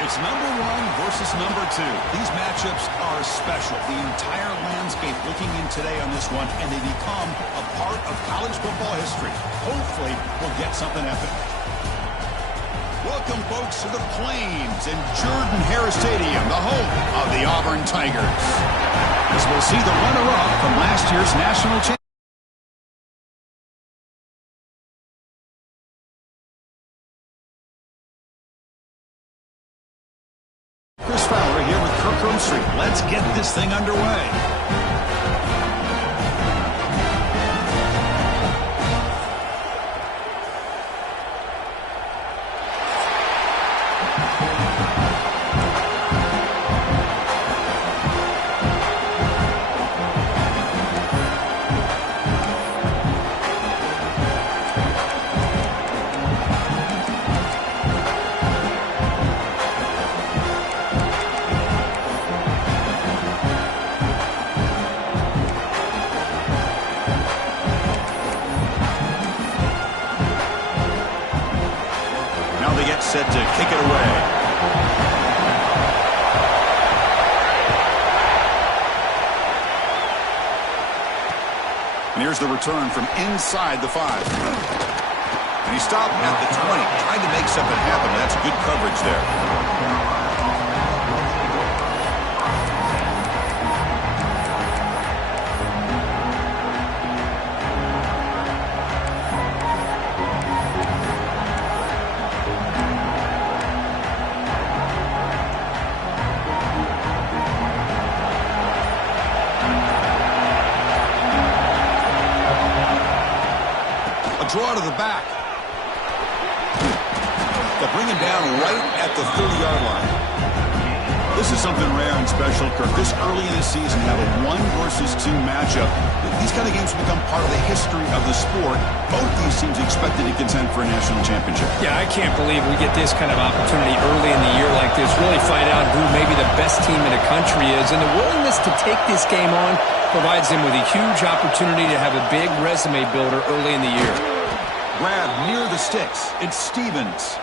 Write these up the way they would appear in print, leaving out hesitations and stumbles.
It's number one versus number two. These matchups are special. The entire landscape looking in today on this one, and they become a part of college football history. Hopefully, we'll get something epic. Welcome, folks, to the Plains and Jordan-Hare Stadium, the home of the Auburn Tigers. As we'll see the runner-up from last year's national championship. Let's get this thing underway. Set to kick it away. And here's the return from inside the 5. And he stopped at the 20, trying to make something happen. That's good coverage there. Draw to the back. They'll bring him down right at the 30-yard line. This is something rare and special, Kirk. This early in the season, have a 1 versus 2 matchup. These kind of games become part of the history of the sport. Both these teams expected to contend for a national championship. Yeah, I can't believe we get this kind of opportunity early in the year like this. Really find out who maybe the best team in the country is. And the willingness to take this game on provides them with a huge opportunity to have a big resume builder early in the year. Grab near the sticks. It's Stevens.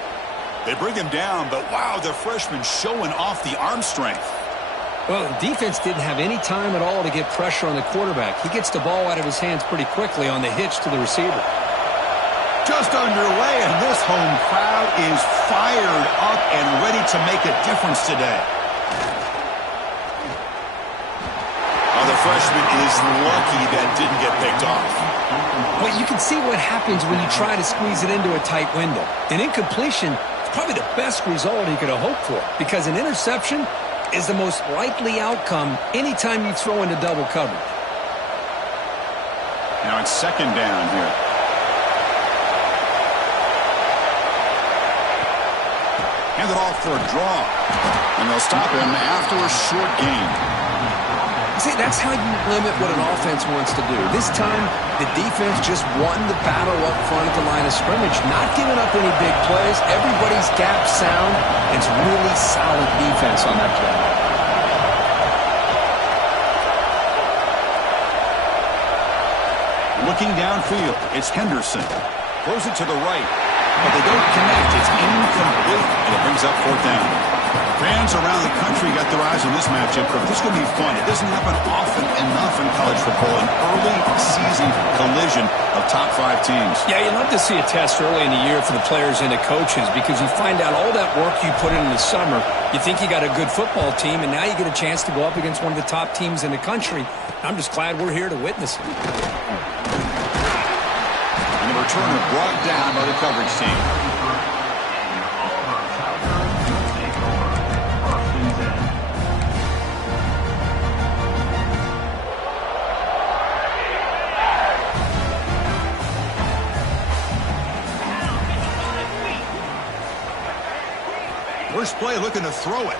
They bring him down, but wow, the freshman showing off the arm strength. Well, the defense didn't have any time at all to get pressure on the quarterback. He gets the ball out of his hands pretty quickly on the hitch to the receiver. Just underway, and this home crowd is fired up and ready to make a difference today. Oh, the freshman is lucky that didn't get picked off. Well, you can see what happens when you try to squeeze it into a tight window. An incompletion is probably the best result he could have hoped for, because an interception is the most likely outcome anytime you throw into double coverage. Now it's second down here. Hand it off for a draw. And they'll stop him after a short gain. See, that's how you limit what an offense wants to do. This time, the defense just won the battle up front at the line of scrimmage, not giving up any big plays. Everybody's gap sound. It's really solid defense on that play. Looking downfield, it's Henderson. Throws it to the right, but they don't connect. It's incomplete, and it brings up 4th down. Fans around the country got their eyes on this matchup. This is going to be fun. It doesn't happen often enough in college football. An early season collision of top 5 teams. Yeah, you love to see a test early in the year for the players and the coaches, because you find out all that work you put in the summer. You think you got a good football team, and now you get a chance to go up against one of the top teams in the country. I'm just glad we're here to witness it. And the returner brought down by the coverage team. First play looking to throw it.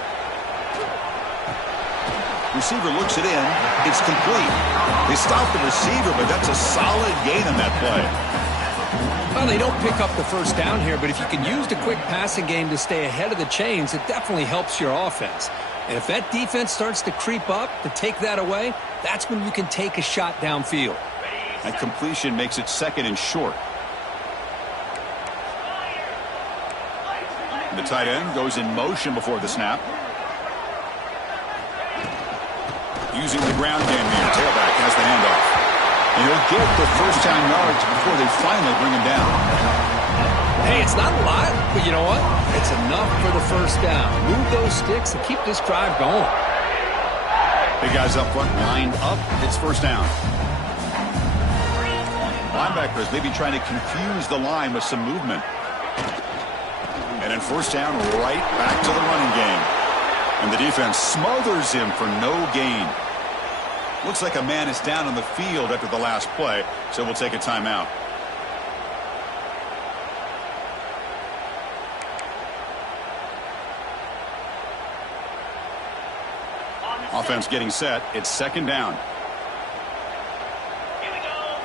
Receiver looks it in. It's complete. They stop the receiver, but that's a solid gain on that play. Well, they don't pick up the first down here, but if you can use the quick passing game to stay ahead of the chains, it definitely helps your offense. And if that defense starts to creep up to take that away, that's when you can take a shot downfield. That completion makes it 2nd and short. The tight end goes in motion before the snap. Using the ground game here. Tailback has the handoff. And he'll get the first down yards before they finally bring him down. Hey, it's not a lot, but you know what? It's enough for the first down. Move those sticks and keep this drive going. Big guys up front lined up. It's first down. Linebackers maybe trying to confuse the line with some movement. And then first down, right back to the running game. And the defense smothers him for no gain. Looks like a man is down on the field after the last play, so we'll take a timeout. Offense getting set. It's second down. Here we go.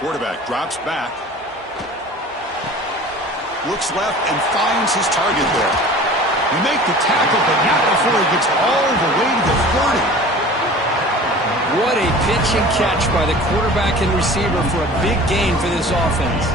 Quarterback drops back. Looks left and finds his target there. He make the tackle, but not before he gets all the way to the 30. What a pitch and catch by the quarterback and receiver for a big gain for this offense.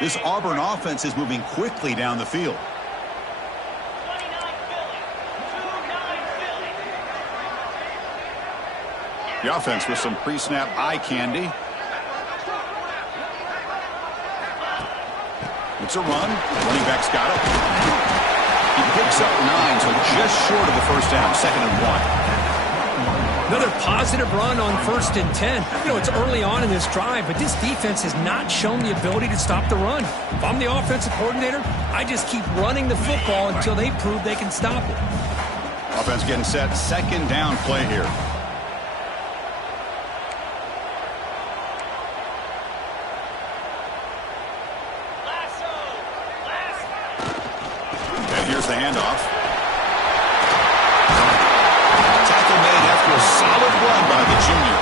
This Auburn offense is moving quickly down the field. 29 Philly. 29 Philly. The offense with some pre-snap eye candy. It's a run. Running back's got it. He picks up 9, so just short of the first down. Second and 1. Another positive run on 1st and 10. You know, it's early on in this drive, but this defense has not shown the ability to stop the run. If I'm the offensive coordinator, I just keep running the football until they prove they can stop it. Offense getting set. Second down play here. And here's the handoff. A solid run by the junior.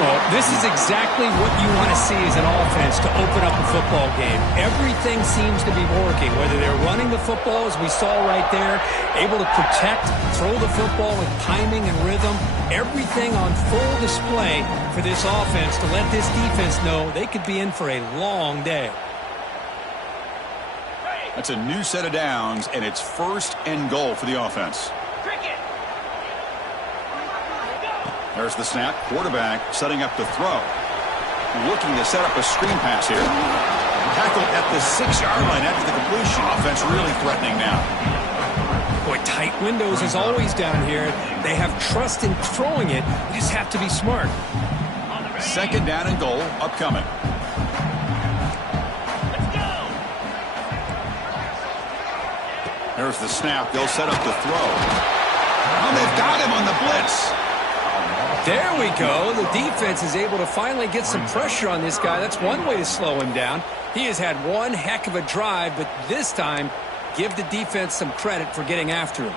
Well, this is exactly what you want to see as an offense to open up a football game. Everything seems to be working, whether they're running the football, as we saw right there, able to protect, throw the football with timing and rhythm. Everything on full display for this offense to let this defense know they could be in for a long day. That's a new set of downs, and it's first and goal for the offense. There's the snap. Quarterback setting up to throw. Looking to set up a screen pass here. Tackled at the 6-yard line after the completion. Offense really threatening now. Boy, tight windows as always down here. They have trust in throwing it. You just have to be smart. Second down and goal upcoming. There's the snap. They'll set up the throw. Oh, they've got him on the blitz. There we go. The defense is able to finally get some pressure on this guy. That's one way to slow him down. He has had one heck of a drive, but this time, give the defense some credit for getting after him.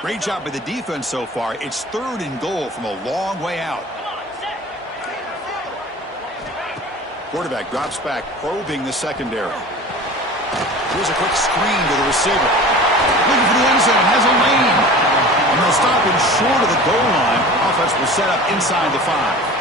Great job by the defense so far. It's third and goal from a long way out. Quarterback drops back, probing the secondary. Here's a quick screen to the receiver. Looking for the end zone, has a lane. And they'll stop him short of the goal line. Offense will set up inside the 5.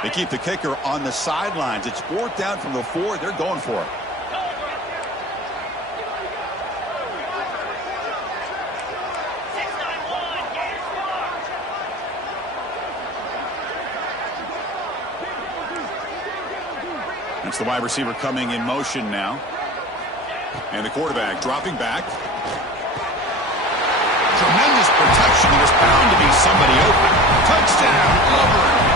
They keep the kicker on the sidelines. It's fourth down from the 4. They're going for it. It's the wide receiver coming in motion now. And the quarterback dropping back. Tremendous protection. There's bound to be somebody open. Touchdown, Auburn.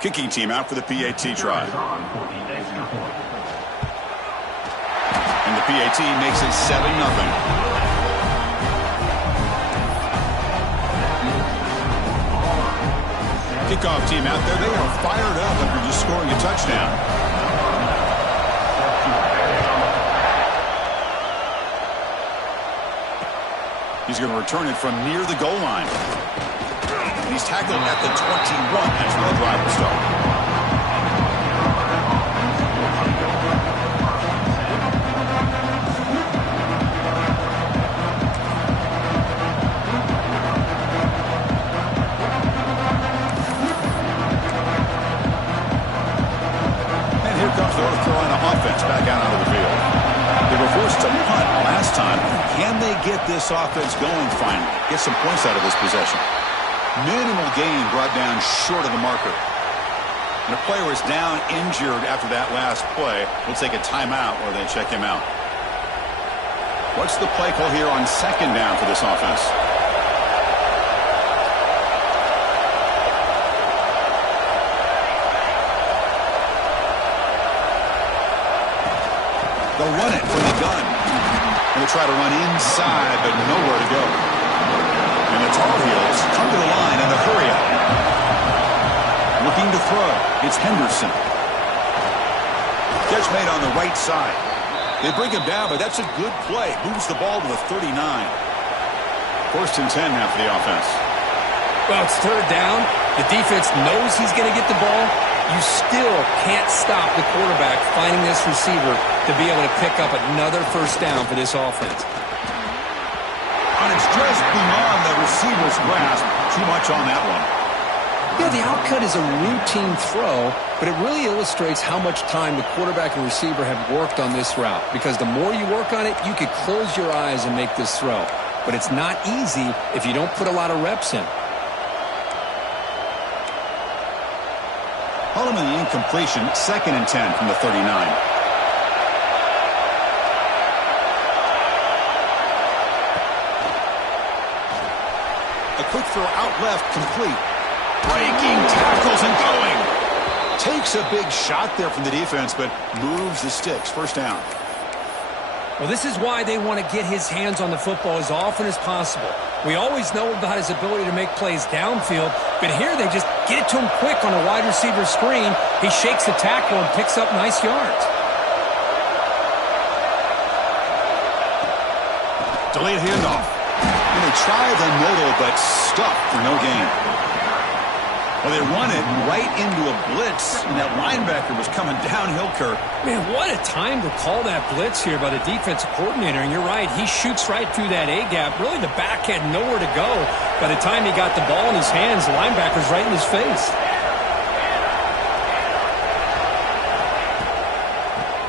Kicking team out for the PAT try. And the PAT makes it 7-0. Kickoff team out there. They are fired up after just scoring a touchdown. He's going to return it from near the goal line. And he's tackled at the 21. That's where the drive will start. And here comes the North Carolina offense back out onto the field. They were forced to punt last time. Can they get this offense going finally? Get some points out of this possession. Minimal gain brought down short of the marker. And a player is down injured after that last play. We'll take a timeout or they check him out. What's the play call here on second down for this offense? They'll run it from the gun. And they'll try to run inside, but nowhere to go. And the Tar Heels come to the line in the hurry up. Looking to throw. It's Henderson. Catch made on the right side. They bring him down, but that's a good play. Moves the ball to the 39. 1st and 10 now for the offense. Well, it's third down. The defense knows he's going to get the ball. You still can't stop the quarterback finding this receiver to be able to pick up another first down for this offense. And it's just beyond the receiver's grasp. Too much on that one. Yeah, the outcut is a routine throw, but it really illustrates how much time the quarterback and receiver have worked on this route. Because the more you work on it, you could close your eyes and make this throw. But it's not easy if you don't put a lot of reps in. Holloman the incompletion, 2nd and 10 from the 39. A quick throw out left, complete. Breaking tackles and going. Takes a big shot there from the defense, but moves the sticks. First down. Well, this is why they want to get his hands on the football as often as possible. We always know about his ability to make plays downfield, but here they just get it to him quick on a wide receiver screen. He shakes the tackle and picks up nice yards. Delayed handoff. And they try the middle, but stuffed for no gain. Well, they run it right into a blitz, and that linebacker was coming downhill, Kirk. Man, what a time to call that blitz here by the defensive coordinator. And you're right, he shoots right through that A-gap. Really, the back had nowhere to go. By the time he got the ball in his hands, the linebacker's right in his face.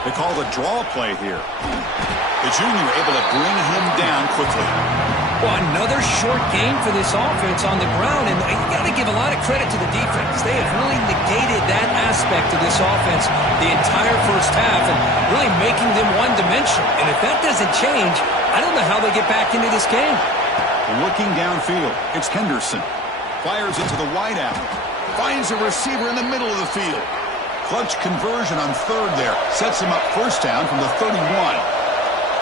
They call the draw play here. The junior able to bring him down quickly. Well, another short game for this offense on the ground, and you got to give a lot of credit to the defense. They have really negated that aspect of this offense the entire first half and really making them one-dimensional. And if that doesn't change, I don't know how they get back into this game. Looking downfield, it's Henderson. Fires into the wideout. Finds a receiver in the middle of the field. Clutch conversion on third there. Sets him up first down from the 31.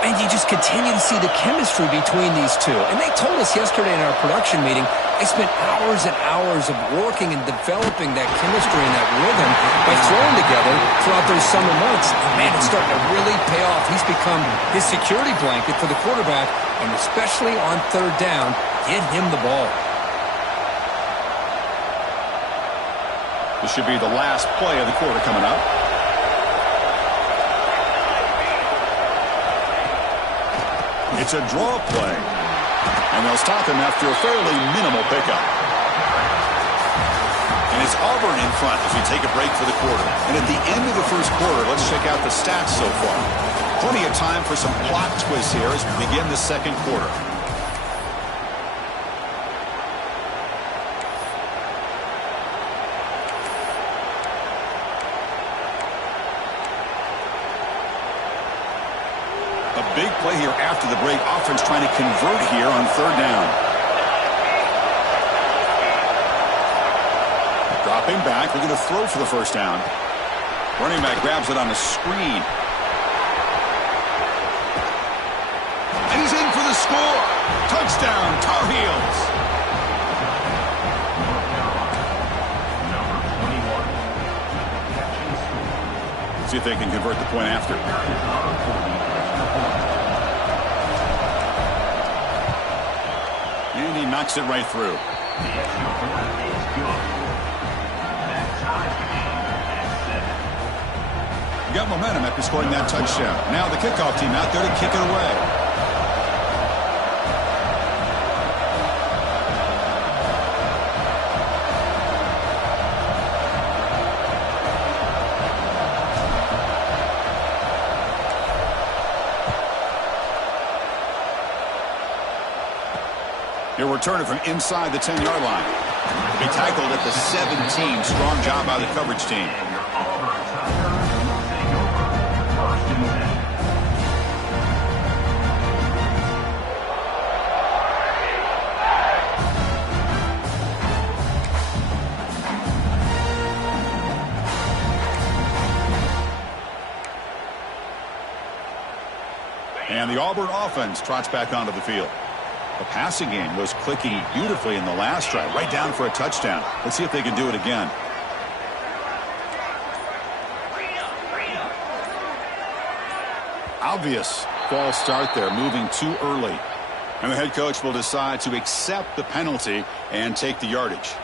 And you just continue to see the chemistry between these two. And they told us yesterday in our production meeting, they spent hours and hours of working and developing that chemistry and that rhythm by throwing together throughout those summer months. And man, it's starting to really pay off. He's become his security blanket for the quarterback, and especially on third down, get him the ball. This should be the last play of the quarter coming up. It's a draw play. And they'll stop him after a fairly minimal pickup. And it's Auburn in front as we take a break for the quarter. And at the end of the first quarter, let's check out the stats so far. Plenty of time for some plot twists here as we begin the second quarter. Big play here after the break. Offense trying to convert here on third down. Drop Dropping back, looking to throw for the first down. Running back grabs it on the screen. And he's in for the score. Touchdown, Tar Heels. See if they can convert the point after. And he knocks it right through. You got momentum after scoring that touchdown. Now the kickoff team out there to kick it away. He'll return it from inside the 10-yard line. He'll be tackled at the 17. Strong job by the coverage team. And the Auburn offense trots back onto the field. The passing game was clicking beautifully in the last drive, right down for a touchdown. Let's see if they can do it again. Obvious false start there, moving too early. And the head coach will decide to accept the penalty and take the yardage.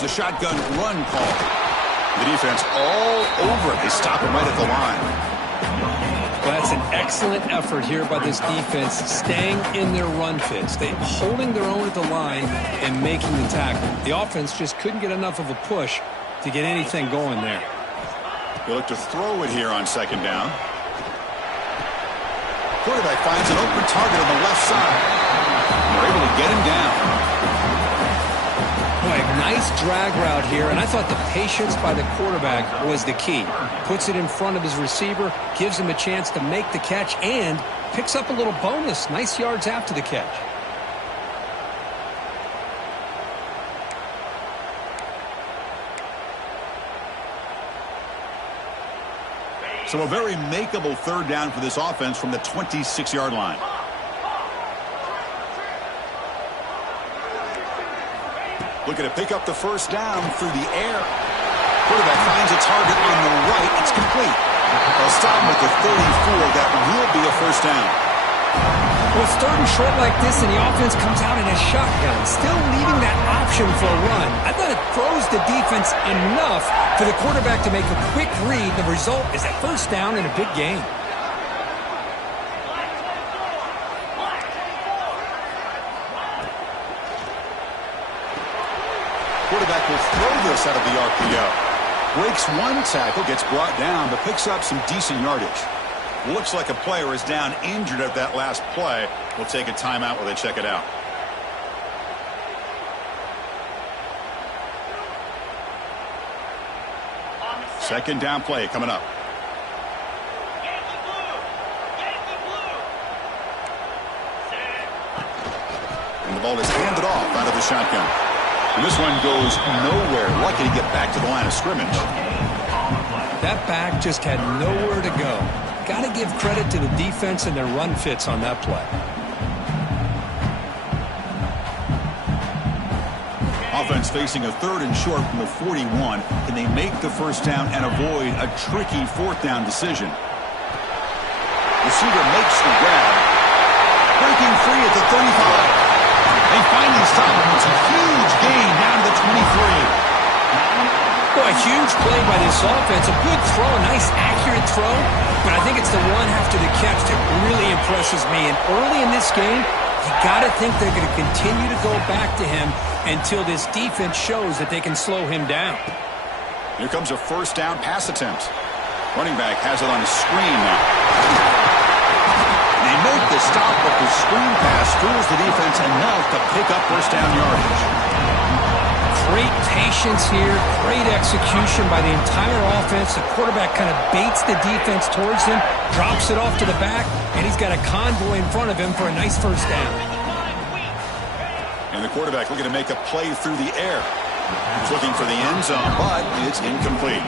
The shotgun run call. The defense all over it. They stop him right at the line. Well, that's an excellent effort here by this defense, staying in their run fits. They're holding their own at the line and making the tackle. The offense just couldn't get enough of a push to get anything going there. They look to throw it here on second down. Quarterback finds an open target on the left side. And they're able to get him down. Boy, nice drag route here, and I thought the patience by the quarterback was the key. Puts it in front of his receiver, gives him a chance to make the catch, and picks up a little bonus. Nice yards after the catch. So a very makeable third down for this offense from the 26-yard line. Looking to pick up the first down through the air. Quarterback finds a target on the right. It's complete. They'll stop him at the 34. That will be a first down. Well, it's third and short like this, and the offense comes out in a shotgun, still leaving that option for a run. I thought it throws the defense enough for the quarterback to make a quick read. The result is a first down in a big game. Quarterback will throw this out of the RPO. Breaks one tackle, gets brought down, but picks up some decent yardage. Looks like a player is down injured at that last play. We'll take a timeout while they check it out. Second down play coming up. And the ball is handed off out of the shotgun. And this one goes nowhere. Lucky to get back to the line of scrimmage. That back just had nowhere to go. Got to give credit to the defense and their run fits on that play. Offense facing a third and short from the 41. Can they make the first down and avoid a tricky fourth down decision? Receiver makes the grab. Breaking free at the 35. They finally stop him. It's a huge gain down to the 23. Boy, a huge play by this offense. A good throw, a nice accurate throw. But I think it's the one after the catch that really impresses me. And early in this game, you got to think they're going to continue to go back to him until this defense shows that they can slow him down. Here comes a first down pass attempt. Running back has it on the screen now. And They make the stop, but the screen pass fools the defense enough to pick up first down yardage. Great patience here, great execution by the entire offense. The quarterback kind of baits the defense towards him, drops it off to the back, and he's got a convoy in front of him for a nice first down. And the quarterback looking to make a play through the air. He's looking for the end zone, but it's incomplete.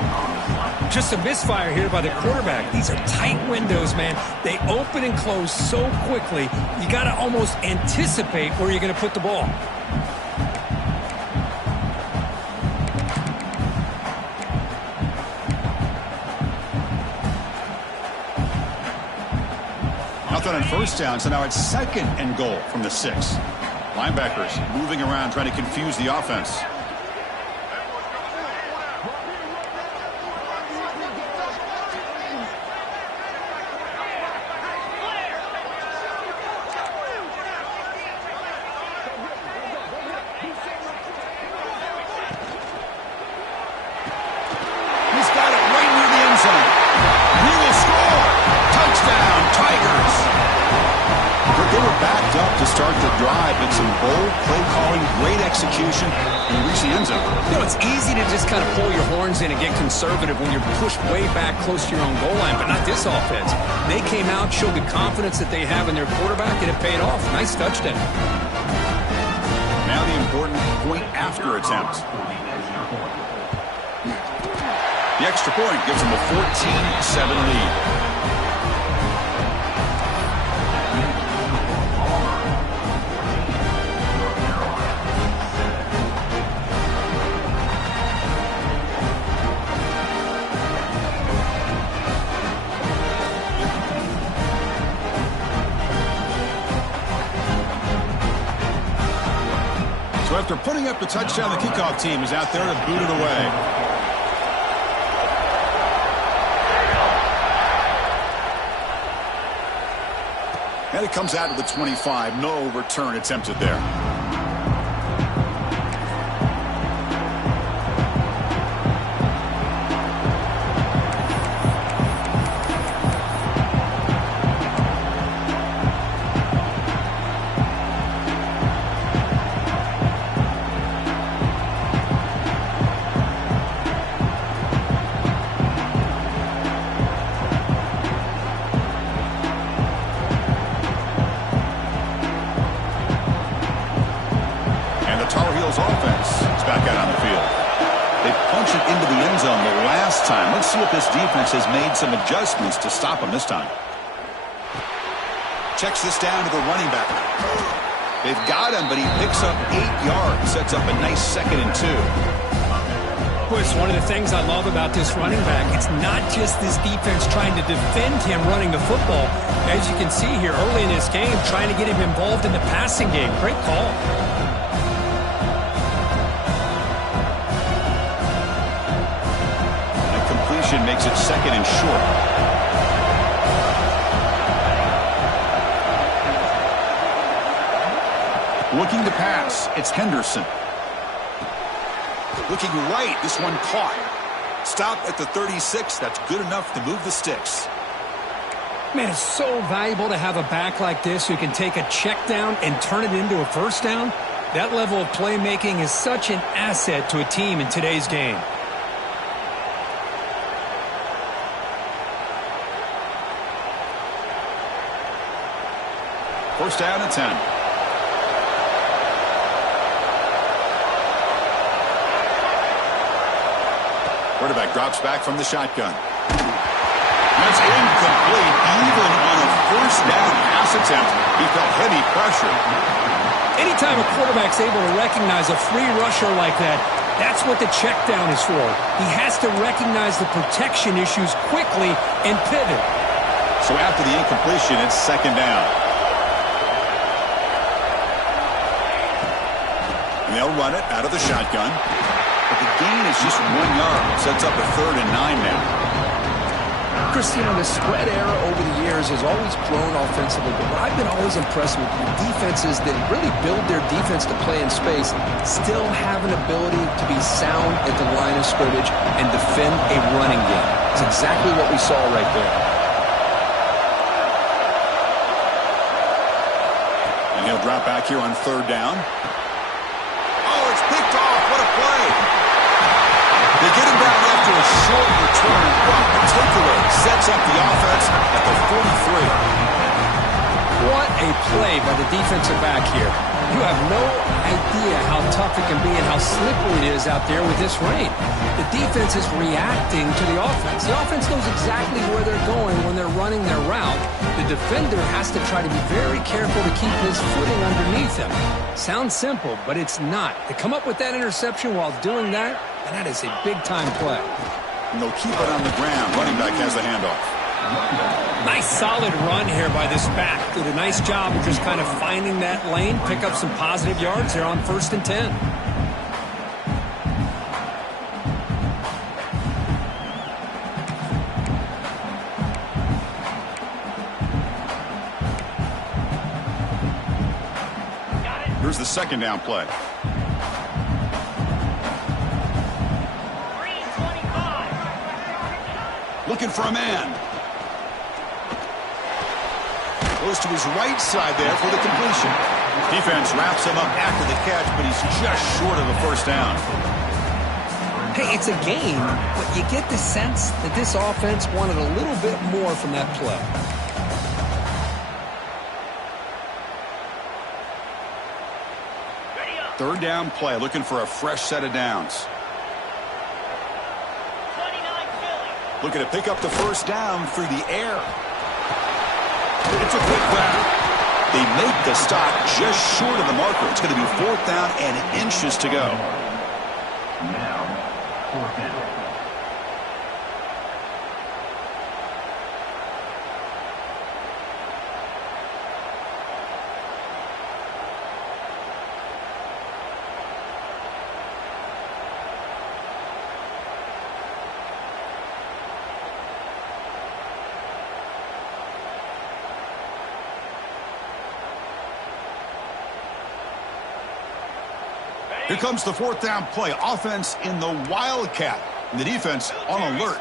Just a misfire here by the quarterback. These are tight windows, man. They open and close so quickly, you got to almost anticipate where you're going to put the ball. Nothing on first down, so now it's 2nd and goal from the 6. Linebackers moving around, trying to confuse the offense. He's got it right near the end zone. He will score. Touchdown, Tigers. They were backed up to start the drive, but some bold play calling, great execution, and reach the end zone. You know, it's easy to just kind of pull your horns in and get conservative when you're pushed way back close to your own goal line, but not this offense. They came out, showed the confidence that they have in their quarterback, and it paid off. Nice touchdown. Now the important point after attempt. The extra point gives them a 14-7 lead. So after putting up the touchdown, the kickoff team is out there to boot it away. And it comes out to the 25. No return attempted there. Offense is back out on the field. They punch it into the end zone the last time. Let's see if this defense has made some adjustments to stop them this time. Checks this down to the running back. They've got him, but he picks up 8 yards. Sets up a nice 2nd and 2. Boy, it's one of the things I love about this running back. It's not just this defense trying to defend him running the football. As you can see here early in this game, trying to get him involved in the passing game. Great call. Makes it 2nd and short. Looking to pass. It's Henderson. Looking right. This one caught. Stop at the 36. That's good enough to move the sticks. Man, it's so valuable to have a back like this who can take a check down and turn it into a first down. That level of playmaking is such an asset to a team in today's game. First down and 10. Quarterback drops back from the shotgun. That's incomplete. Even on a first down pass attempt, he felt heavy pressure. Anytime a quarterback's able to recognize a free rusher like that, that's what the check down is for. He has to recognize the protection issues quickly and pivot. So after the incompletion, it's 2nd down. They'll run it out of the shotgun. But the gain is just 1 yard. Sets up a 3rd and 9 now. Christina, the spread era over the years has always grown offensively, but what I've been always impressed with the defenses that really build their defense to play in space still have an ability to be sound at the line of scrimmage and defend a running game. It's exactly what we saw right there. And he'll drop back here on third down. Oh, it's picked off. What a play. They get him down after a short return. Well, the takeaway sets up the offense at the 43. What a play by the defensive back here. You have no idea how tough it can be and how slippery it is out there with this rain. The defense is reacting to the offense. The offense knows exactly where they're going when they're running their route. The defender has to try to be very careful to keep his footing underneath him. Sounds simple, but it's not. To come up with that interception while doing that, and that is a big-time play. And they'll keep it on the ground. Running back has the handoff. Nice solid run here by this back. Did a nice job of just kind of finding that lane, pick up some positive yards there on 1st and 10. Here's the second down play. Looking for a man. Goes to his right side there for the completion. Defense wraps him up after the catch, but he's just short of the first down. Hey, it's a game, but you get the sense that this offense wanted a little bit more from that play. Third down play, looking for a fresh set of downs. 29 Philly. Looking to pick up the first down through the air. It's a quick grab. They make the stop just short of the marker. It's going to be 4th down and inches to go. Now, 4th down. Here comes the 4th down play. Offense in the Wildcat. And the defense on alert.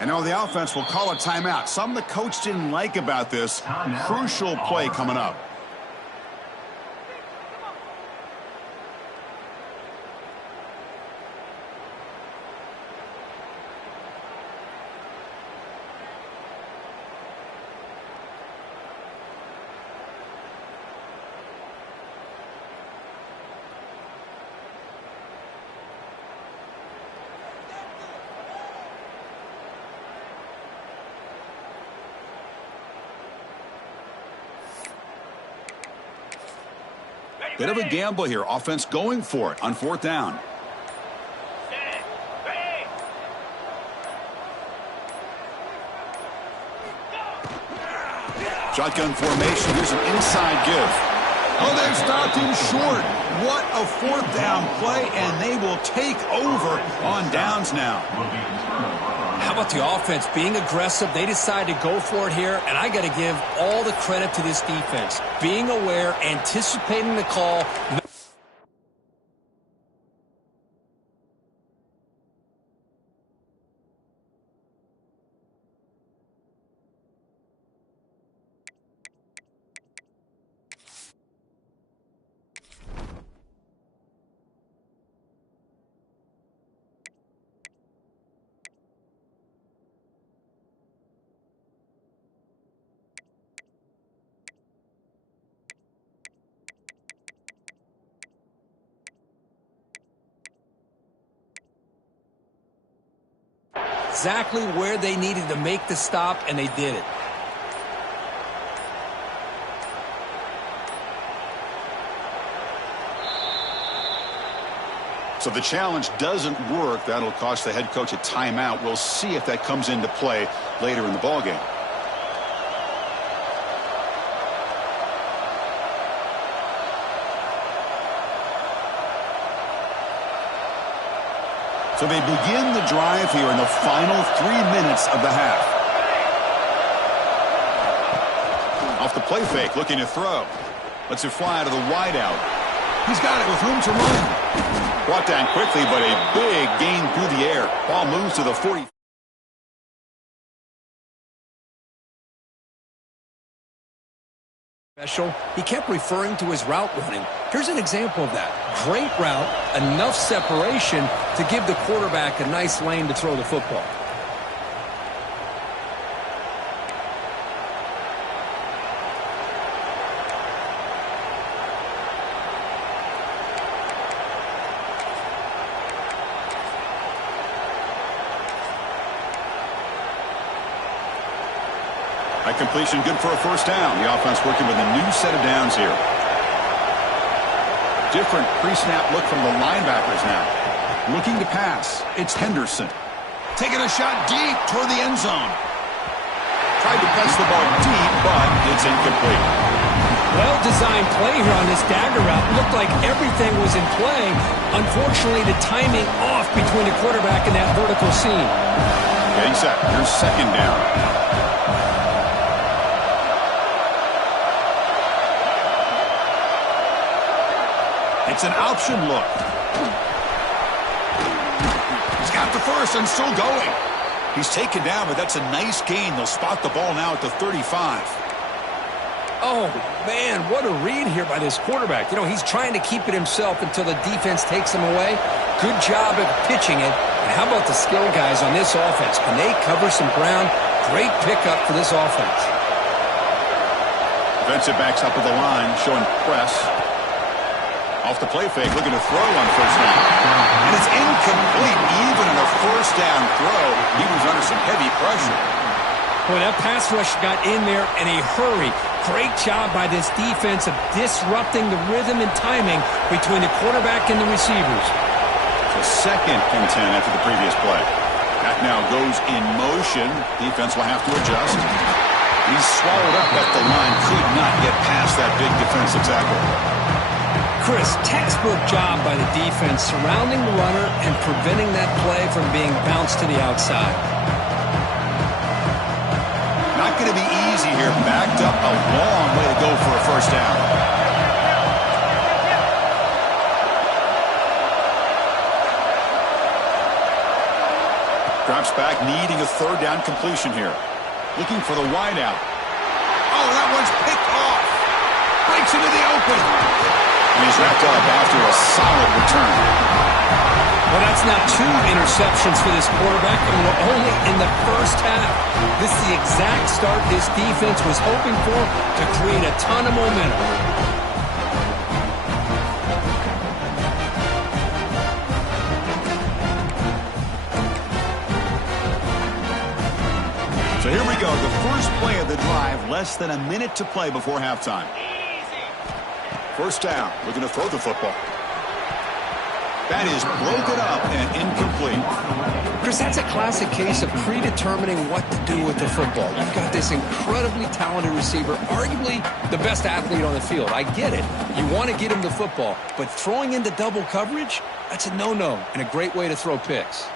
And now the offense will call a timeout. Something the coach didn't like about this. Crucial play coming up. Bit of a gamble here. Offense going for it on 4th down. Shotgun formation. Here's an inside give. Oh, they've stopped him short. What a 4th down play, and they will take over on downs now. How about the offense being aggressive? They decide to go for it here, and I got to give all the credit to this defense. Being aware, anticipating the call. Exactly where they needed to make the stop, and they did it. So the challenge doesn't work. That'll cost the head coach a timeout. We'll see if that comes into play later in the ballgame. So they begin the drive here in the final 3 minutes of the half. Off the play fake, looking to throw. Lets it fly to the wideout. He's got it with room to run. Brought down quickly, but a big gain through the air. Ball moves to the 40. Special. He kept referring to his route running. Here's an example of that. Great route, enough separation to give the quarterback a nice lane to throw the football. That completion good for a first down. The offense working with a new set of downs here. Different pre-snap look from the linebackers now. Looking to pass. It's Henderson. Taking a shot deep toward the end zone. Tried to press the ball deep, but it's incomplete. Well-designed play here on this dagger route. Looked like everything was in play. Unfortunately, the timing off between the quarterback and that vertical seam. Getting set. Here's second down. It's an option look. He's got the first and still going. He's taken down, but that's a nice gain. They'll spot the ball now at the 35. Oh, man, what a read here by this quarterback. You know, he's trying to keep it himself until the defense takes him away. Good job of pitching it. And how about the skill guys on this offense? Can they cover some ground? Great pickup for this offense. Defensive backs up at the line, showing press. Off the play fake, looking to throw on first down. And it's incomplete, even in a first down throw. He was under some heavy pressure. Boy, that pass rush got in there in a hurry. Great job by this defense of disrupting the rhythm and timing between the quarterback and the receivers. It's a 2nd and 10 after the previous play. That now goes in motion. Defense will have to adjust. He's swallowed up at the line. Could not get past that big defensive tackle. Chris, textbook job by the defense surrounding the runner and preventing that play from being bounced to the outside. Not going to be easy here. Backed up a long way to go for a first down. Drops back, needing a third down completion here. Looking for the wideout. Oh, that one's picked off. Breaks into the open. And he's wrapped up after a solid return. Well, that's now 2 interceptions for this quarterback, and we're only in the first half. This is the exact start this defense was hoping for to create a ton of momentum. So here we go, the first play of the drive, less than a minute to play before halftime. First down, looking to throw the football. That is broken up and incomplete. Chris, that's a classic case of predetermining what to do with the football. You've got this incredibly talented receiver, arguably the best athlete on the field. I get it. You want to get him the football, but throwing into double coverage, that's a no-no and a great way to throw picks.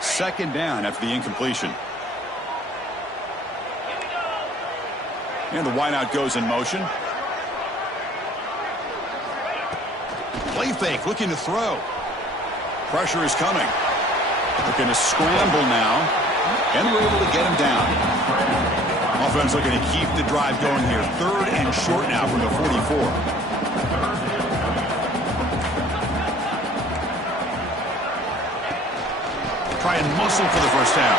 Second down after the incompletion. And the wideout goes in motion. Play fake, looking to throw. Pressure is coming. Looking to scramble now. And we're able to get him down. Offense looking to keep the drive going here. 3rd and short now from the 44. Try and muscle for the first down.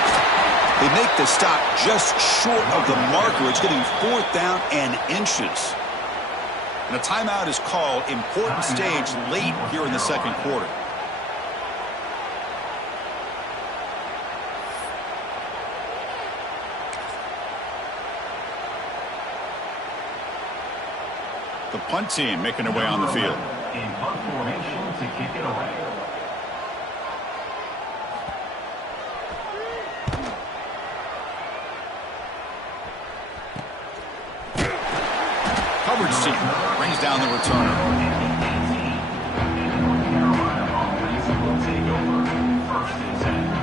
They make the stop just short of the marker. It's getting 4th down and inches. And a timeout is called. Important stage late here in the second quarter. The punt team making their way on the field. In punt formation to kick it away. Coverage team brings down the return. North Carolina offense will take over. 1st and 10.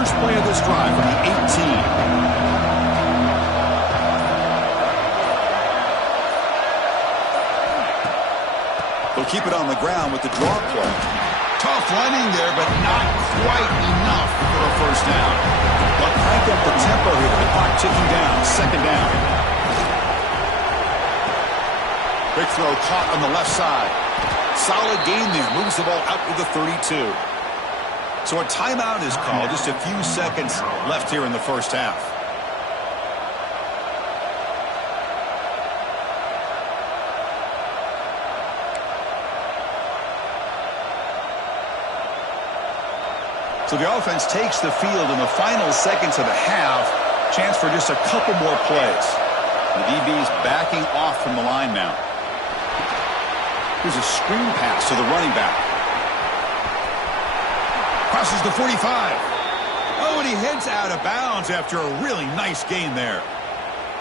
first play of this drive from the 18. They'll keep it on the ground with the draw play. Tough running there, but not quite enough for a first down. They'll crank up the tempo here. The clock ticking down. Second down. Big throw caught on the left side. Solid gain there. Moves the ball out to the 32. So a timeout is called. Just a few seconds left here in the first half. So the offense takes the field in the final seconds of the half. Chance for just a couple more plays. The DB's backing off from the line now. Here's a screen pass to the running back. Crosses the 45. Oh, and he heads out of bounds after a really nice gain there.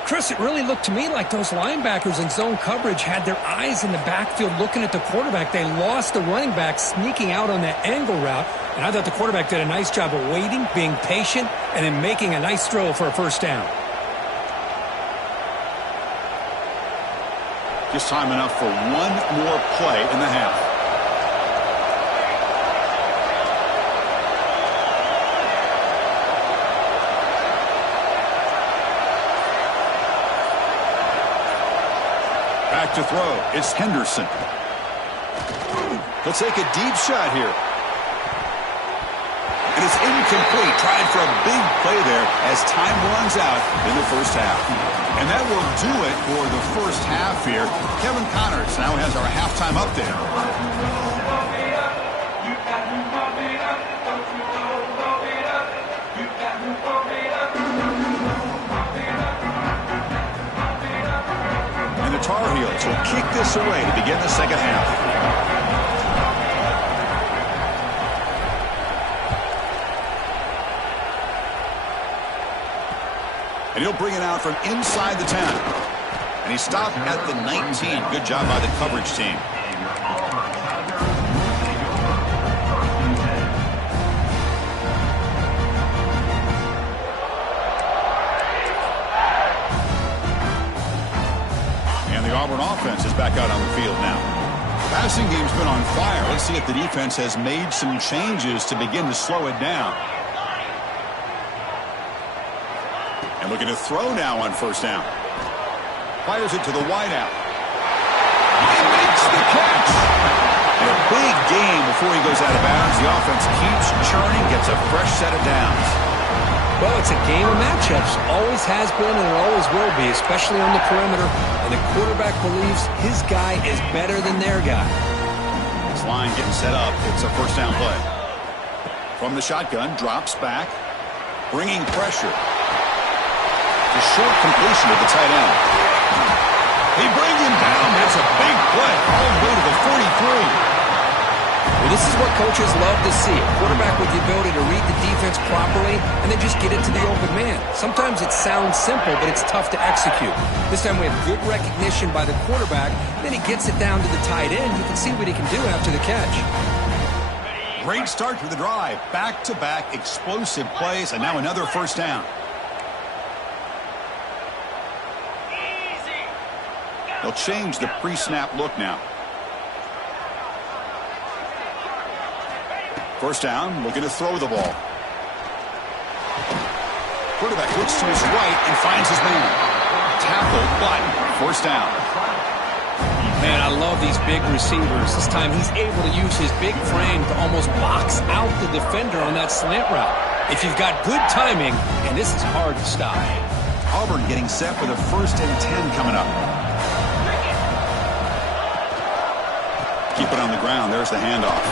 Chris, it really looked to me like those linebackers in zone coverage had their eyes in the backfield looking at the quarterback. They lost the running back sneaking out on that angle route. And I thought the quarterback did a nice job of waiting, being patient, and then making a nice throw for a first down. Just time enough for one more play in the half. Back to throw. It's Henderson. He'll take a deep shot here. And it's incomplete. Tried for a big play there as time runs out in the first half. And that will do it for the first half here. Kevin Connors now has our halftime update. And the Tar Heels will kick this away to begin the second half. And he'll bring it out from inside the 10. And he stopped at the 19. Good job by the coverage team. And the Auburn offense is back out on the field now. Passing game's been on fire. Let's see if the defense has made some changes to begin to slow it down. And looking to throw now on first down. Fires it to the wideout. He makes the catch. And a big gain before he goes out of bounds. The offense keeps churning, gets a fresh set of downs. Well, it's a game of matchups. Always has been and it always will be, especially on the perimeter. And the quarterback believes his guy is better than their guy. This line getting set up. It's a first down play. From the shotgun, drops back. Bringing pressure. A short completion to the tight end. They bring him down. That's a big play. All the way to the 43. Well, this is what coaches love to see. A quarterback with the ability to read the defense properly and then just get it to the open man. Sometimes it sounds simple, but it's tough to execute. This time we have good recognition by the quarterback. Then he gets it down to the tight end. You can see what he can do after the catch. Great start to the drive. Back-to-back explosive plays, and now another first down. They'll change the pre-snap look now. First down, looking to throw the ball. Quarterback looks to his right and finds his man. Tackled, but first down. Man, I love these big receivers. This time he's able to use his big frame to almost box out the defender on that slant route. If you've got good timing, and this is hard to stop. Auburn getting set for the 1st and 10 coming up. Keep it on the ground. There's the handoff.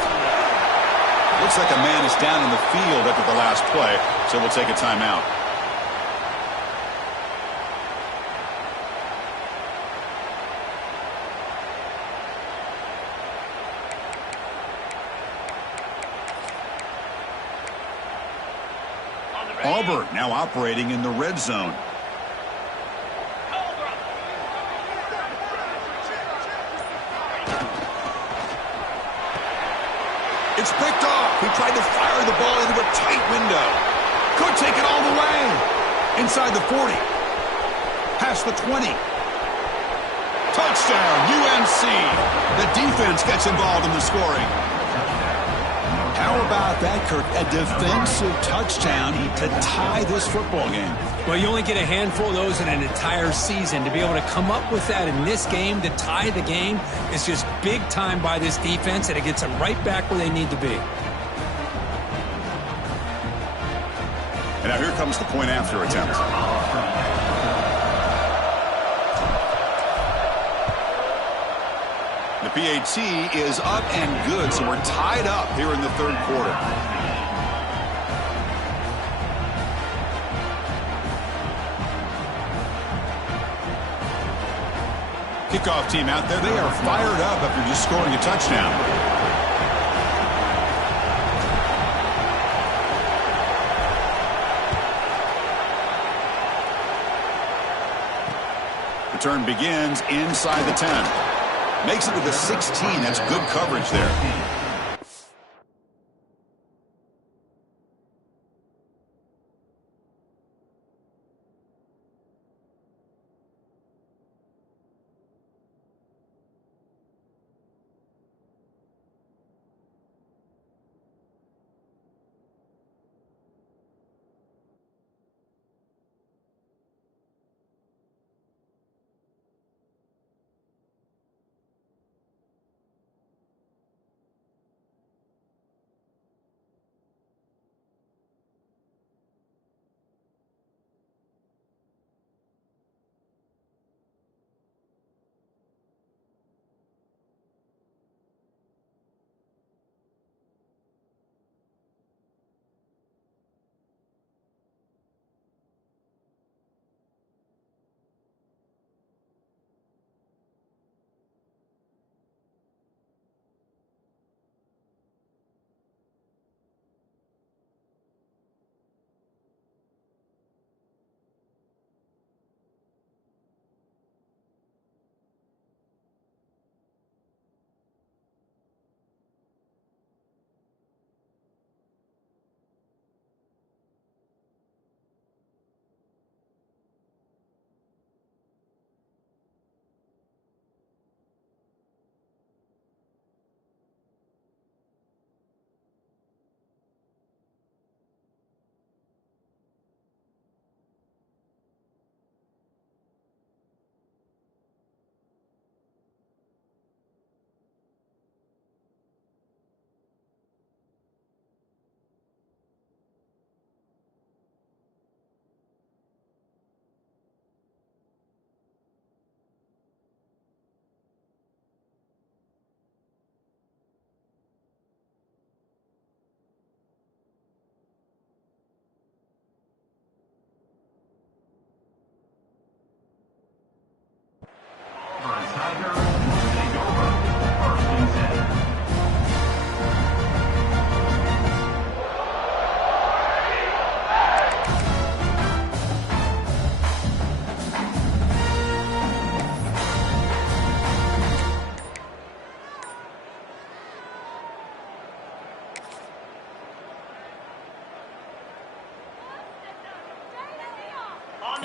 Looks like a man is down in the field after the last play, so we'll take a timeout. Auburn now operating in the red zone. It's picked off. He tried to fire the ball into a tight window. take it all the way. Inside the 40. Past the 20. Touchdown, UNC. The defense gets involved in the scoring. How about that, Kirk? A defensive touchdown to tie this football game. Well, you only get a handful of those in an entire season. To be able to come up with that in this game, to tie the game, is just big time by this defense, and it gets them right back where they need to be. And now here comes the point after attempt. The PAT is up and good, so we're tied up here in the third quarter. Kickoff team out there, they are fired up after just scoring a touchdown. Return begins inside the 10. Makes it to the 16. That's good coverage there.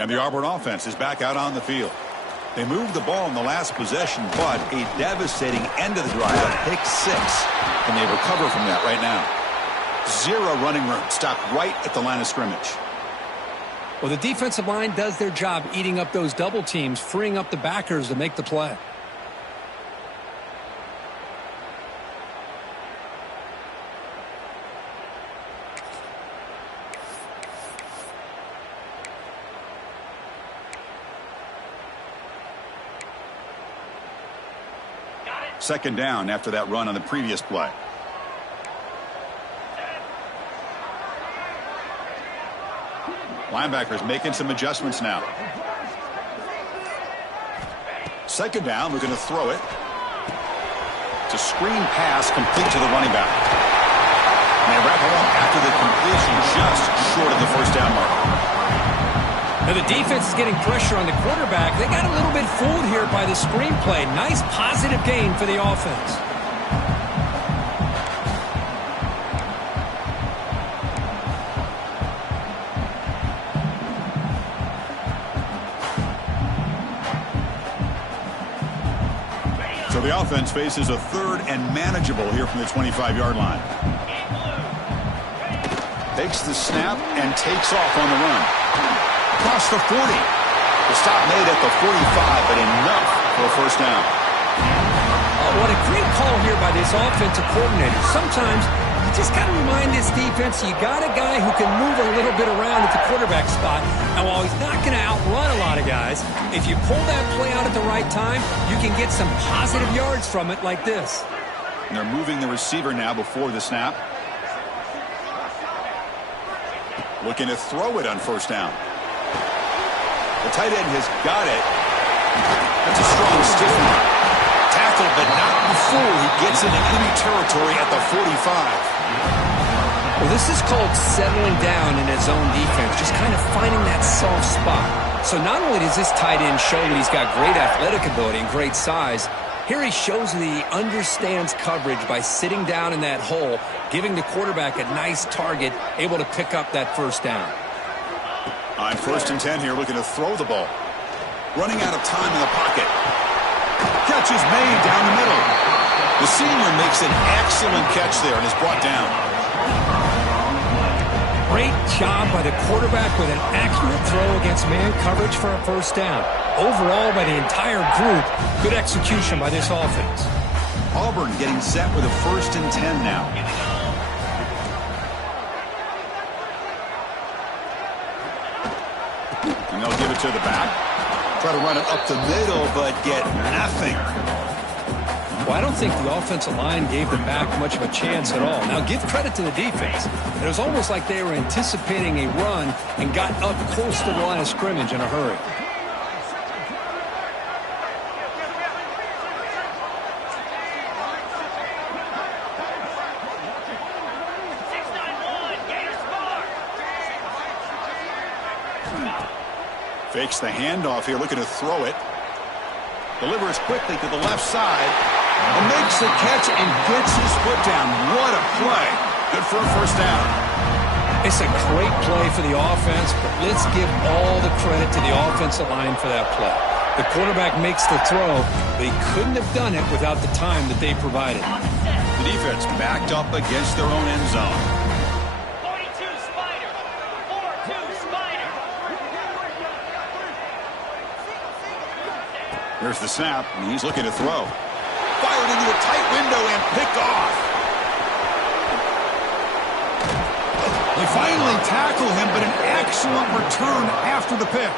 And the Auburn offense is back out on the field. They moved the ball in the last possession, but a devastating end of the drive, a pick six. And they recover from that right now. Zero running room. Stopped right at the line of scrimmage. Well, the defensive line does their job eating up those double teams, freeing up the backers to make the play. Second down after that run on the previous play. Linebackers making some adjustments now. Second down, we're going to throw it. It's a screen pass complete to the running back. And they wrap it up after the completion just short of the first down mark. Now the defense is getting pressure on the quarterback. They got a little bit fooled here by the screenplay. Nice positive gain for the offense. So the offense faces a third and manageable here from the 25-yard line. Takes the snap and takes off on the run. Across the 40. The stop made at the 45, but enough for a first down. What a great call here by this offensive coordinator. Sometimes you just got to remind this defense you got a guy who can move a little bit around at the quarterback spot. And while he's not going to outrun a lot of guys, if you pull that play out at the right time, you can get some positive yards from it like this. And they're moving the receiver now before the snap. Looking to throw it on first down. The tight end has got it. That's a strong stiff arm. Tackled, but not before he gets into enemy territory at the 45. Well, this is called settling down in his own defense, just kind of finding that soft spot. So not only does this tight end show that he's got great athletic ability and great size, here he shows that he understands coverage by sitting down in that hole, giving the quarterback a nice target, able to pick up that first down. On 1st and 10 here, looking to throw the ball. Running out of time in the pocket. Catch is made down the middle. The senior makes an excellent catch there and is brought down. Great job by the quarterback with an accurate throw against man coverage for a first down. Overall, by the entire group, good execution by this offense. Auburn getting set with a 1st and 10 now. And they'll give it to the back. Try to run it up the middle, but get nothing. Well, I don't think the offensive line gave the back much of a chance at all. Now, give credit to the defense. It was almost like they were anticipating a run and got up close to the line of scrimmage in a hurry. Fakes the handoff here, looking to throw it. Delivers quickly to the left side. And makes the catch and gets his foot down. What a play. Good for a first down. It's a great play for the offense, but let's give all the credit to the offensive line for that play. The quarterback makes the throw, but he couldn't have done it without the time that they provided. The defense backed up against their own end zone. 42 Spider. 4-2 Spider. Here's the snap, and he's looking to throw. Fired into a tight window and picked off. They finally tackle him, but an excellent return after the pick.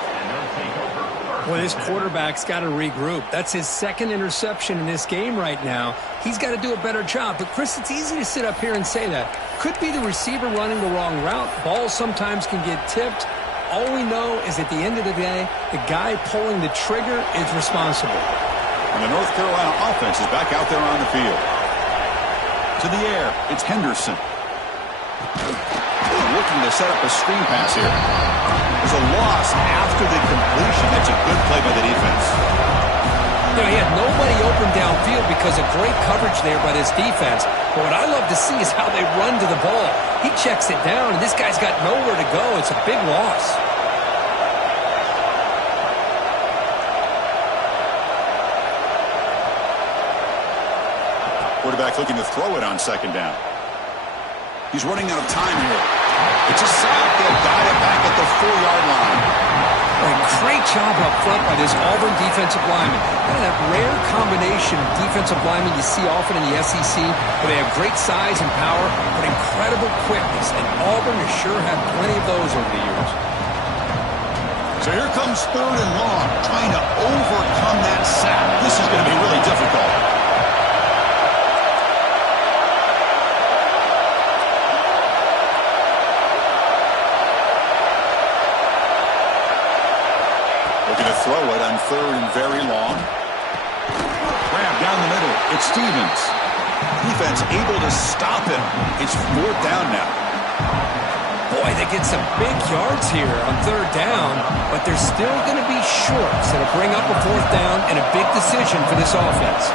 Well, this quarterback's got to regroup. That's his second interception in this game right now. He's got to do a better job. But, Chris, it's easy to sit up here and say that. Could be the receiver running the wrong route. Balls sometimes can get tipped. All we know is at the end of the day, the guy pulling the trigger is responsible. And the North Carolina offense is back out there on the field. To the air, it's Henderson. Looking to set up a screen pass here. There's a loss after the completion. That's a good play by the defense. You know, he had nobody open downfield because of great coverage there by this defense. But what I love to see is how they run to the ball. He checks it down, and this guy's got nowhere to go. It's a big loss. Quarterback looking to throw it on second down. He's running out of time here. It's a sack. They'll got it back at the 4-yard line. A great job up front by this Auburn defensive lineman. Kind of that rare combination of defensive linemen you see often in the SEC, where they have great size and power, but incredible quickness. And Auburn has sure had plenty of those over the years. So here comes 3rd and long, trying to overcome that sack. This is going to be really difficult. Looking to throw it on 3rd and very long. Grab down the middle. It's Stevens. Defense able to stop him. It's 4th down now. Boy, they get some big yards here on 3rd down, but they're still going to be short. So to bring up a 4th down and a big decision for this offense.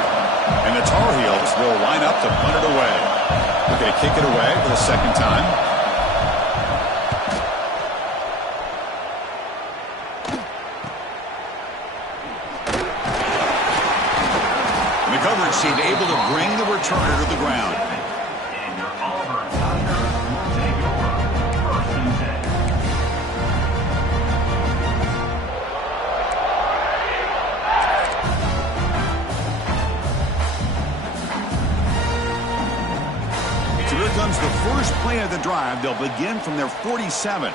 And the Tar Heels will line up to punt it away. They're going to kick it away for the second time. team able to bring the returner to the ground. And your Auburn Tigers will take over 1st and 10. So here comes the first play of the drive. They'll begin from their 47.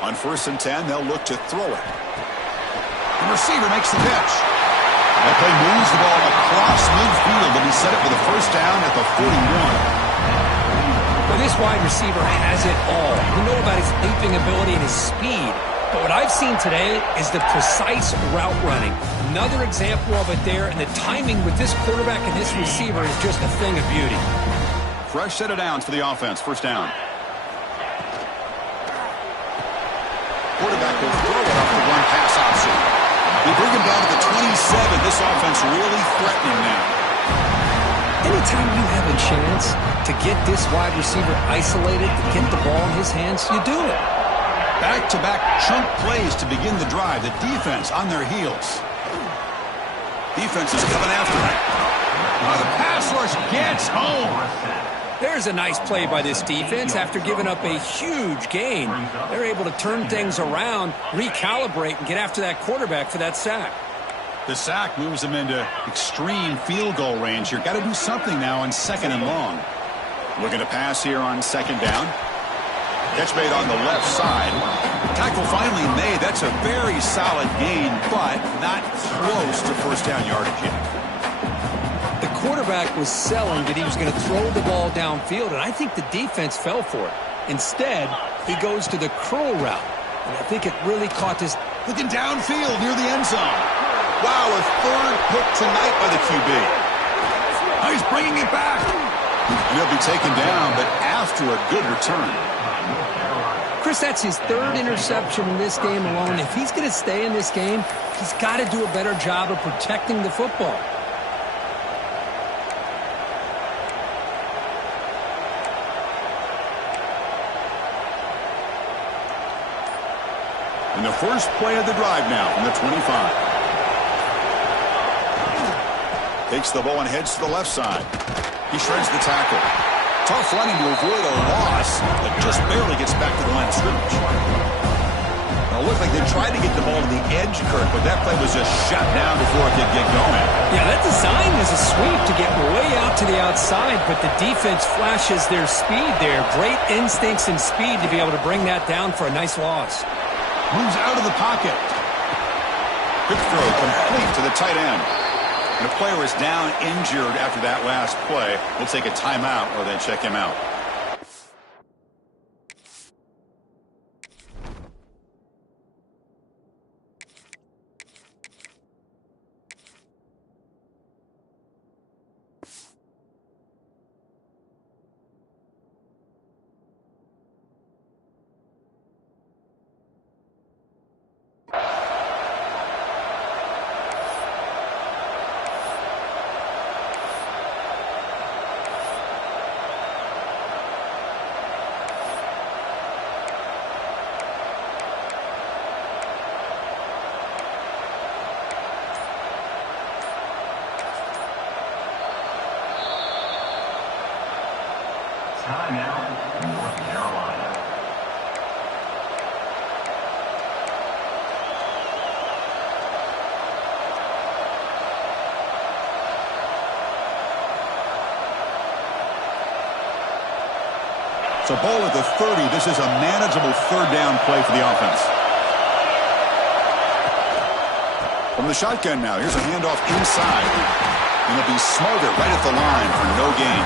On 1st and 10, they'll look to throw it. The receiver makes the catch. That play moves the ball across midfield, and he set it for the first down at the 41. Well, this wide receiver has it all. We know about his leaping ability and his speed. But what I've seen today is the precise route running. Another example of it there, and the timing with this quarterback and this receiver is just a thing of beauty. Fresh set of downs for the offense. First down. Quarterback will throw it off the run pass option. We bring him down to the 27. This offense really threatening now. Anytime you have a chance to get this wide receiver isolated, to get the ball in his hands, you do it. Back-to-back chunk plays to begin the drive. The defense on their heels. Defense is coming after it. The pass rush gets home. There's a nice play by this defense. After giving up a huge gain, they're able to turn things around, recalibrate, and get after that quarterback for that sack. The sack moves them into extreme field goal range. You've got to do something now on 2nd and long. Looking to pass here on 2nd down. Catch made on the left side. Tackle finally made. That's a very solid gain, but not close to first down yardage yet. The quarterback was selling that he was going to throw the ball downfield, and I think the defense fell for it. Instead, he goes to the curl route, and I think it really caught this. Looking downfield near the end zone. Wow, a 3rd pick tonight by the QB. Oh, he's bringing it back. And he'll be taken down, but after a good return. Chris, that's his 3rd interception in this game alone. If he's going to stay in this game, he's got to do a better job of protecting the football. And the first play of the drive now from the 25. Takes the ball and heads to the left side. He shreds the tackle. Tough running to avoid a loss, but just barely gets back to the line of scrimmage. Now, it looked like they tried to get the ball to the edge, Kirk, but that play was just shut down before it could get going. Yeah, that design is a sweep to get way out to the outside, but the defense flashes their speed there. Great instincts and speed to be able to bring that down for a nice loss. Moves out of the pocket. Quick throw complete to the tight end. And the player is down injured after that last play. We'll take a timeout or then check him out. Timeout, North Carolina. So ball at the 30. This is a manageable 3rd down play for the offense. From the shotgun now, here's a handoff inside. And it'll be Smarter right at the line for no gain.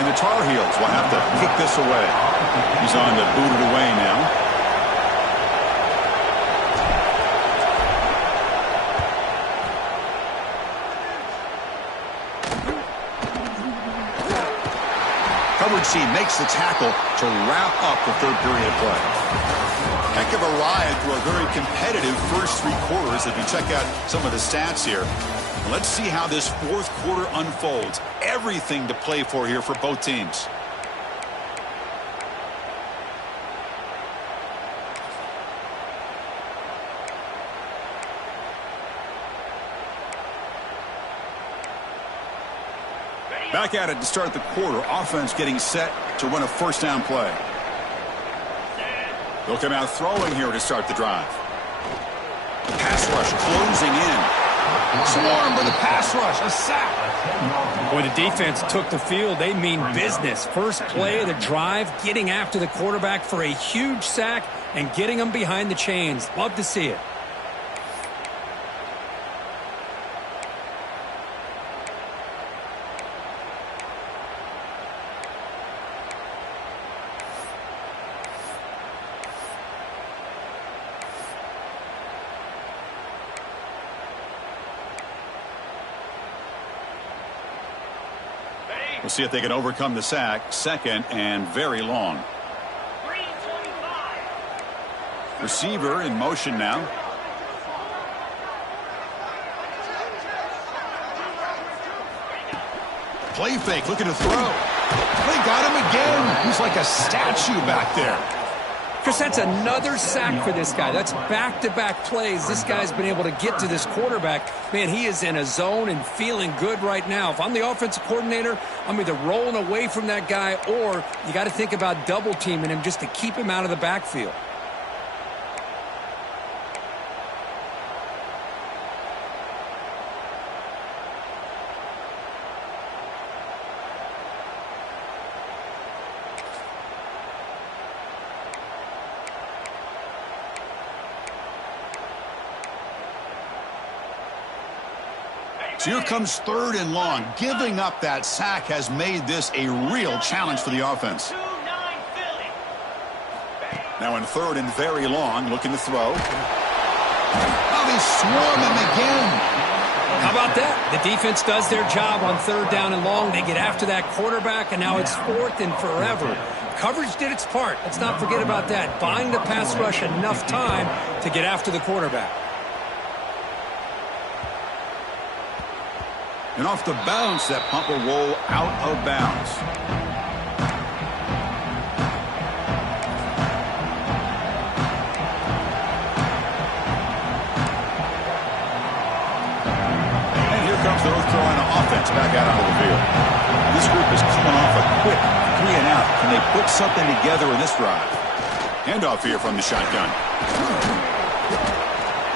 And the Tar Heels will have to kick this away. He's on to boot it away now. Coverage team makes the tackle to wrap up the 3rd period of play. Heck of a ride through a very competitive first 3 quarters. If you check out some of the stats here, let's see how this 4th quarter unfolds. Everything to play for here for both teams. Back at it to start the quarter. Offense getting set to run a first down play. They'll come out throwing here to start the drive. Pass rush closing in. Swarmed by the pass rush. A sack. Boy, the defense took the field. They mean business. First play of the drive, getting after the quarterback for a huge sack and getting him behind the chains. Love to see it. We'll see if they can overcome the sack. Second and very long. 325. Receiver in motion now. Play fake, looking to throw. They got him again. He's like a statue back there. Chris, that's another sack for this guy. That's back-to-back plays. This guy's been able to get to this quarterback. Man, he is in a zone and feeling good right now. If I'm the offensive coordinator, I'm either rolling away from that guy or you got to think about double-teaming him just to keep him out of the backfield. So here comes third and long. Giving up that sack has made this a real challenge for the offense. 2-9 Philly. Now in third and very long, looking to throw. Oh, they swarm him again. How about that? The defense does their job on third down and long. They get after that quarterback, and now it's fourth and forever. Coverage did its part. Let's not forget about that. Buying the pass rush enough time to get after the quarterback. And off the bounce, that punt will roll out of bounds. And here comes the North Carolina offense back out onto the field. This group is coming off a quick 3-and-out. Can they put something together in this drive? Handoff here from the shotgun.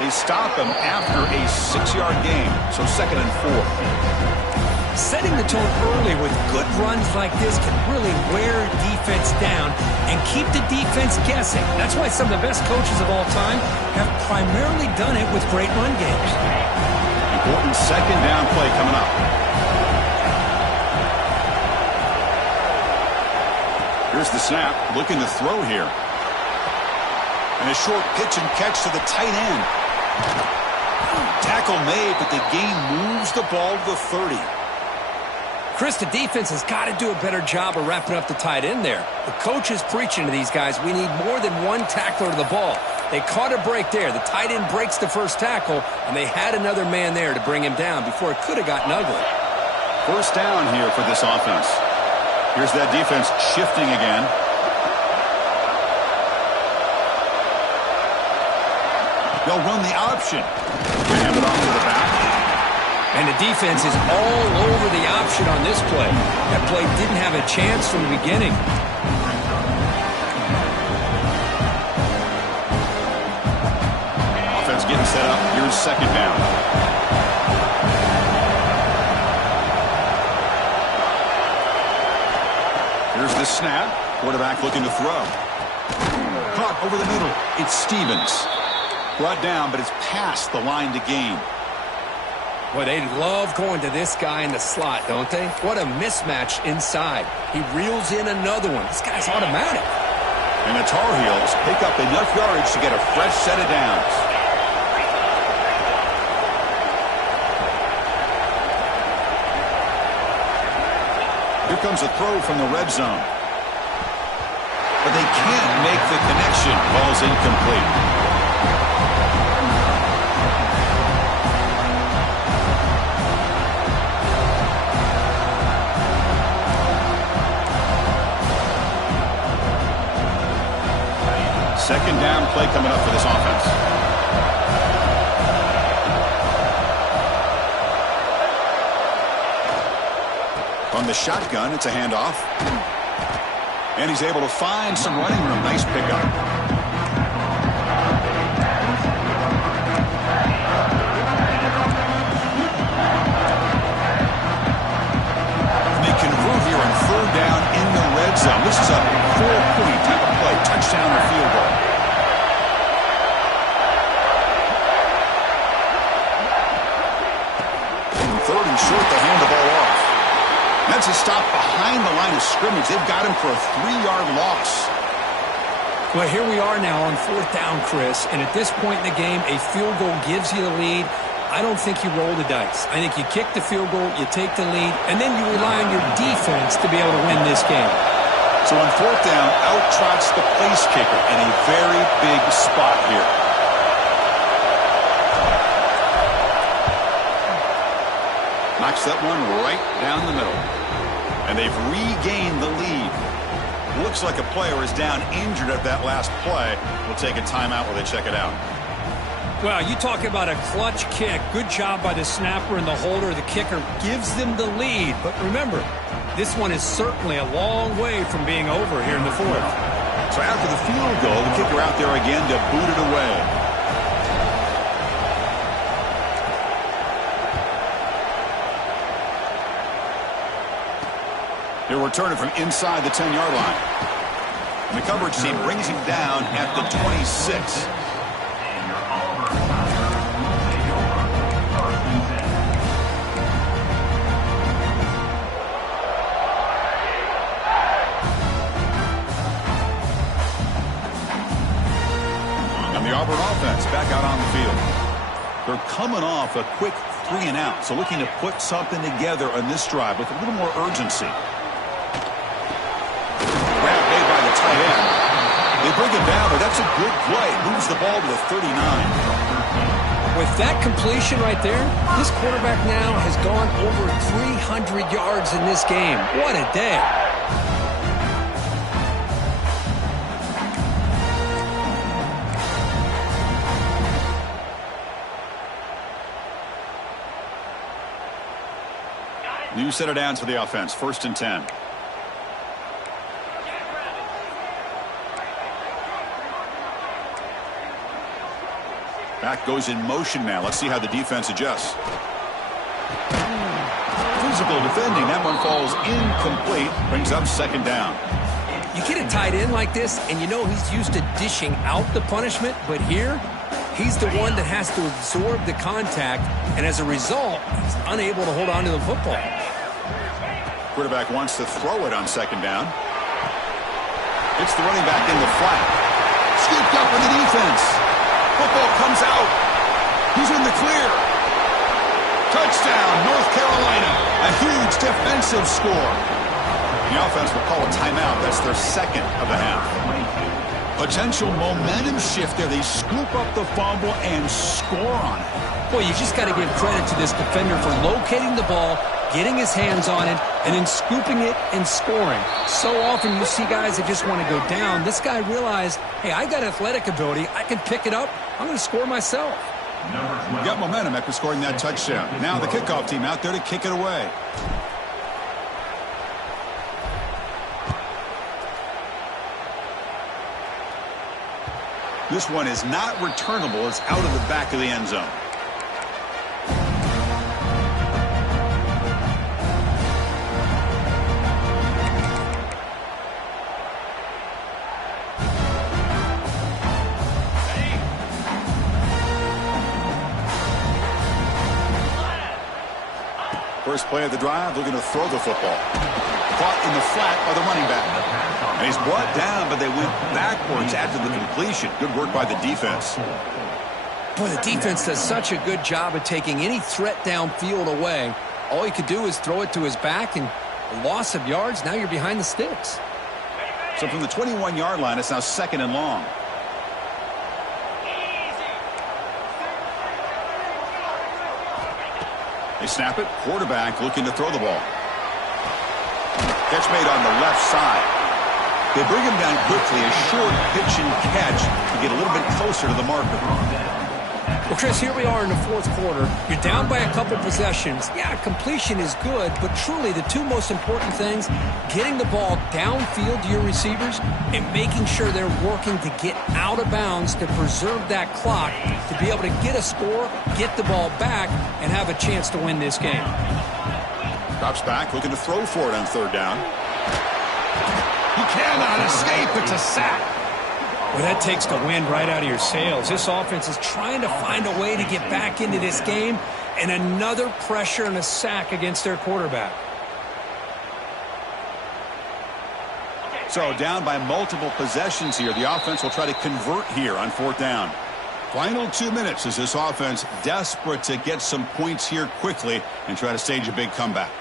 They stop him after a 6-yard gain, so second and 4. Setting the tone early with good runs like this can really wear defense down and keep the defense guessing. That's why some of the best coaches of all time have primarily done it with great run games. Important second down play coming up. Here's the snap, looking to throw here. And a short pitch and catch to the tight end. Tackle made, but the gain moves the ball to the 30. Chris, the defense has got to do a better job of wrapping up the tight end there. The coach is preaching to these guys, we need more than one tackler to the ball. They caught a break there. The tight end breaks the first tackle, and they had another man there to bring him down before it could have gotten ugly. First down here for this offense. Here's that defense shifting again. They'll run the option. They hand it off to the back. And the defense is all over the option on this play. That play didn't have a chance from the beginning. Offense getting set up. Here's second down. Here's the snap. Quarterback looking to throw. Caught over the middle. It's Stevens. Brought down, but it's past the line to gain. Boy, they love going to this guy in the slot, don't they? What a mismatch inside. He reels in another one. This guy's automatic. And the Tar Heels pick up enough yardage to get a fresh set of downs. Here comes a throw from the red zone. But they can't make the connection. Ball's incomplete. Second down play coming up for this offense. From From the shotgun, it's a handoff. And he's able to find some running room. Nice pickup. They convert here on third down in the red zone. This is a 4-point type of play. Touchdown or field goal. And third and short, they hand the ball off. That's a stop behind the line of scrimmage. They've got him for a 3-yard loss. Well, here we are now on fourth down, Chris, and at this point in the game, a field goal gives you the lead. I don't think you roll the dice. I think you kick the field goal, you take the lead, and then you rely on your defense to be able to win this game. So on fourth down, out trots the place kicker in a very big spot here. Knocks that one right down the middle. And they've regained the lead. Looks like a player is down injured at that last play. We'll take a timeout while they check it out. Well, you talk about a clutch kick. Good job by the snapper and the holder. The kicker gives them the lead. But remember, this one is certainly a long way from being over here in the fourth. So after the field goal, the kicker out there again to boot it away. He'll return it from inside the 10-yard line. And the coverage team brings him down at the 26. And the Auburn offense back out on the field. They're coming off a quick 3-and-out, so looking to put something together on this drive with a little more urgency. They bring it down, but that's a good play. Moves the ball to the 39. With that completion right there, this quarterback now has gone over 300 yards in this game. What a day. New set of downs for the offense. 1st and 10. Back goes in motion now. Let's see how the defense adjusts. Physical defending. That one falls incomplete. Brings up 2nd down. You get a tight end like this, and you know he's used to dishing out the punishment, but here, he's the one that has to absorb the contact, and as a result, he's unable to hold on to the football. Quarterback wants to throw it on 2nd down. It's the running back in the flat. Scooped up with the defense. Football comes out. He's in the clear. Touchdown, North Carolina. A huge defensive score. The offense will call a timeout. That's their 2nd of the half. Potential momentum shift there. They scoop up the fumble and score on it. Boy, you just got to give credit to this defender for locating the ball, getting his hands on it, and then scooping it and scoring. So often you see guys that just want to go down. This guy realized, hey, I got athletic ability. I can pick it up. I'm going to score myself. Got momentum after scoring that touchdown. Now the kickoff team out there to kick it away. This one is not returnable. It's out of the back of the end zone. First play of the drive, looking to throw the football. Caught in the flat by the running back. And he's brought down, but they went backwards after the completion. Good work by the defense. Boy, the defense does such a good job of taking any threat downfield away. All he could do is throw it to his back, and a loss of yards, now you're behind the sticks. So from the 21-yard line, it's now 2nd and long. They snap it. Quarterback looking to throw the ball. Catch made on the left side. They bring him down quickly. A short pitch and catch to get a little bit closer to the marker. Well, Chris, here we are in the fourth quarter. You're down by a couple possessions. Yeah, completion is good, but truly the two most important things, getting the ball downfield to your receivers and making sure they're working to get out of bounds to preserve that clock, to be able to get a score, get the ball back, and have a chance to win this game. Drops back, looking to throw for it on third down. He cannot escape. It's a sack. Well, that takes the wind right out of your sails. This offense is trying to find a way to get back into this game, and another pressure and a sack against their quarterback. So down by multiple possessions here. The offense will try to convert here on fourth down. Final 2 minutes as this offense desperate to get some points here quickly and try to stage a big comeback.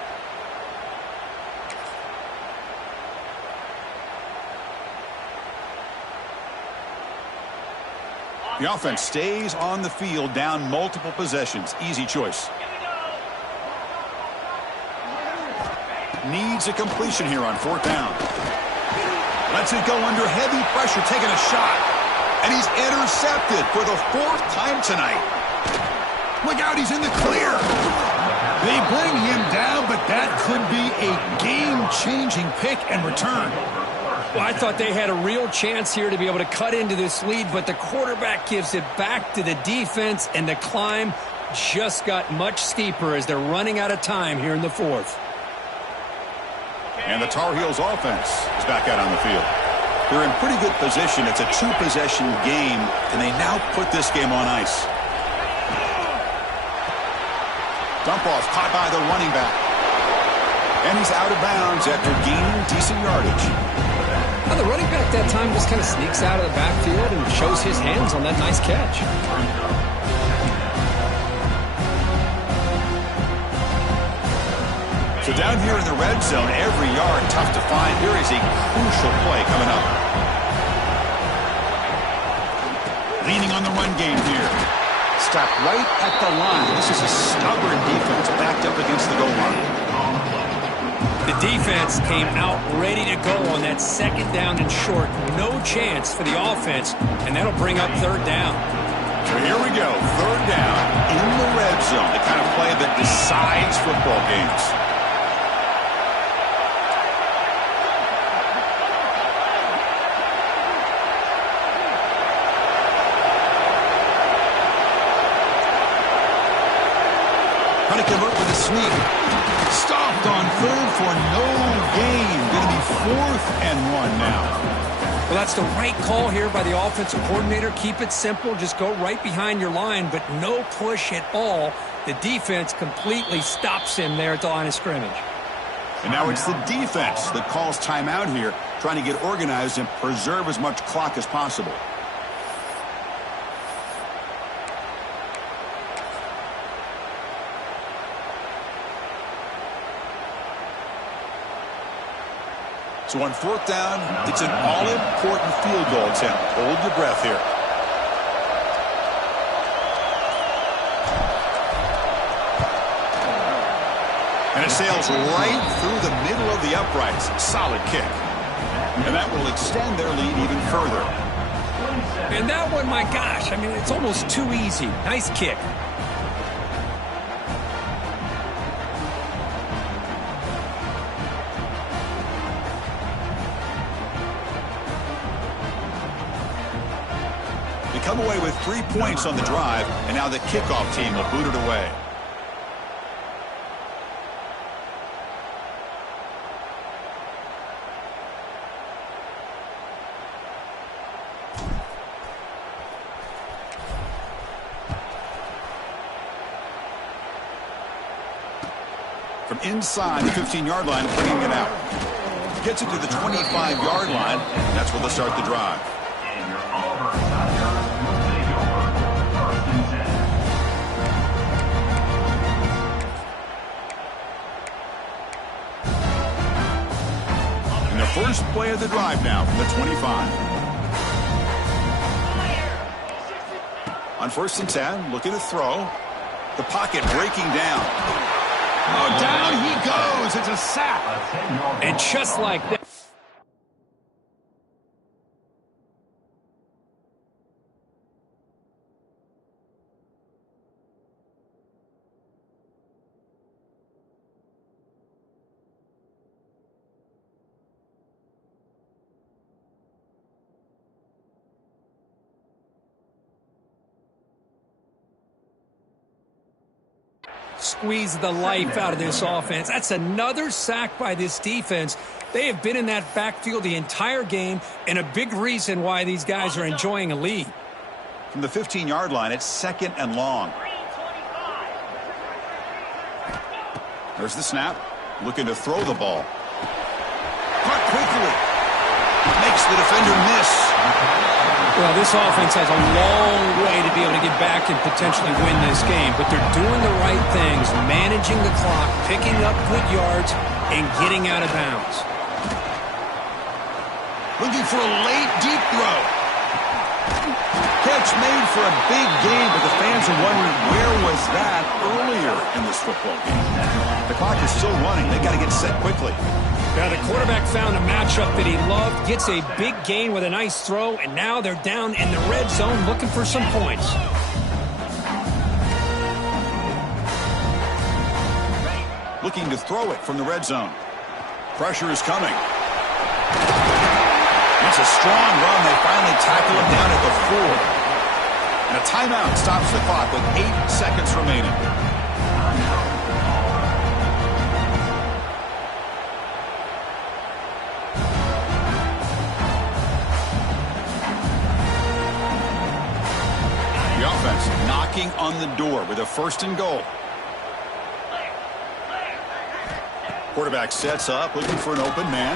The offense stays on the field, down multiple possessions. Easy choice. Needs a completion here on fourth down. Lets it go under heavy pressure, taking a shot. And he's intercepted for the fourth time tonight. Look out, he's in the clear. They bring him down, but that could be a game-changing pick and return. Well, I thought they had a real chance here to be able to cut into this lead, but the quarterback gives it back to the defense, and the climb just got much steeper as they're running out of time here in the fourth. And the Tar Heels offense is back out on the field. They're in pretty good position. It's a two-possession game, and they now put this game on ice. Dump off, caught by the running back. And he's out of bounds after gaining decent yardage. Now, the running back that time just kind of sneaks out of the backfield and shows his hands on that nice catch. So down here in the red zone, every yard tough to find. Here is a crucial play coming up. Leaning on the run game here. Stop right at the line. This is a stubborn defense backed up against the goal line. The defense came out ready to go on that second down and short. No chance for the offense, and that'll bring up third down. So here we go, third down in the red zone, the kind of play that decides football games. Trying to convert with a sweep. Stopped on third for no gain. Going to be 4th and 1 now. Well, that's the right call here by the offensive coordinator. Keep it simple. Just go right behind your line, but no push at all. The defense completely stops him there at the line of scrimmage. And now it's the defense that calls timeout here, trying to get organized and preserve as much clock as possible. So on fourth down, it's an all-important field goal attempt. Hold your breath here. And it sails right through the middle of the uprights. Solid kick. And that will extend their lead even further. And that one, my gosh, I mean, it's almost too easy. Nice kick. Come away with 3 points on the drive, and now the kickoff team will boot it away. From inside the 15-yard line, bringing it out. Gets it to the 25-yard line, and that's where they'll start the drive. And your Auburn Tigers will take over 1st and 10. And the first play of the drive now from the 25. On 1st and 10, looking to throw. The pocket breaking down. Oh, down he goes. It's a sack. And just like that. squeeze the life out of this offense. That's another sack by this defense. They have been in that backfield the entire game, and a big reason why these guys are enjoying a lead. From the 15-yard line, it's 2nd and long. There's the snap. Looking to throw the ball. Caught quickly. Makes the defender miss. Well, this offense has a long way to be able to get back and potentially win this game, but they're doing the right things, managing the clock, picking up good yards, and getting out of bounds. Looking for a late, deep throw. Catch made for a big gain, but the fans are wondering where was that earlier in this football game. The clock is still running. They got to get set quickly. Now the quarterback found a matchup that he loved, gets a big gain with a nice throw, and now they're down in the red zone looking for some points. Looking to throw it from the red zone. Pressure is coming. It's a strong run. They finally tackle him down at the 4. And a timeout stops the clock with 8 seconds remaining. The offense knocking on the door with a 1st and goal. Quarterback sets up, looking for an open man.